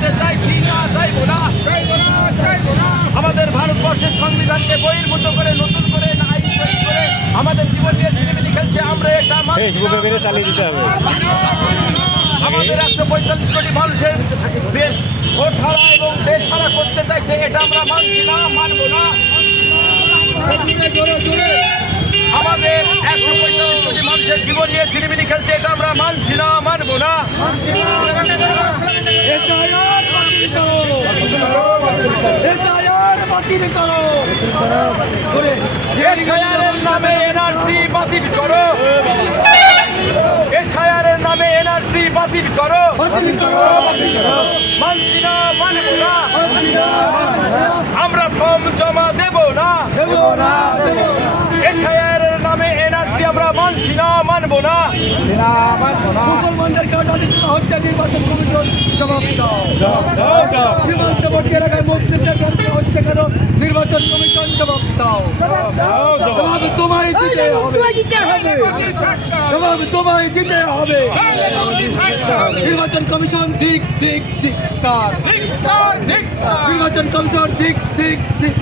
মানতে চাইছি না, চাইবো না। আমাদের ভারতবর্ষের সংবিধানকে বহির্ভূত করে নতুন করে আইন তৈরি করে আমাদের জীবন নিয়ে ছিনিমিনি খেলছে, আমরা এটা মানছি না। চালিয়ে দিতে হবে। আমাদের 145 কোটি মানুষের ভোট হারা এবং দেশ হারা করতে চাইছে, এটা আমরা মানছি না, মানবো না। আমাদের 145 কোটি মানুষের জীবন নিয়ে ছিনিমিনি খেলছে, এটা আমরা মানছি না, মানবো না। এসআইআরের নামে এনআরসি বাতিল করো, এসআইআরের নামে এনআরসি বাতিল করো, মানছি না, মানবো না। আমরা ফর্ম জমা দেব না, এসআইআরের নামে এনআরসি আমরা মানছি না, মানবো না। মুসলমানদেরকে অত্যাচারিত হচ্ছে, নির্বাচন কমিশন জবাব দাও। সীমান্তবর্তী এলাকায় মুসলিমদের হত্যা হচ্ছে কেন, নির্বাচন কমিশন জবাব দাও। জবাব তোমায় দিতে হবে, জবাব তোমায় দিতে হবে। নির্বাচন কমিশন ধিক ধিক ধিক্কার, নির্বাচন কমিশন ধিক ধিক ধিক।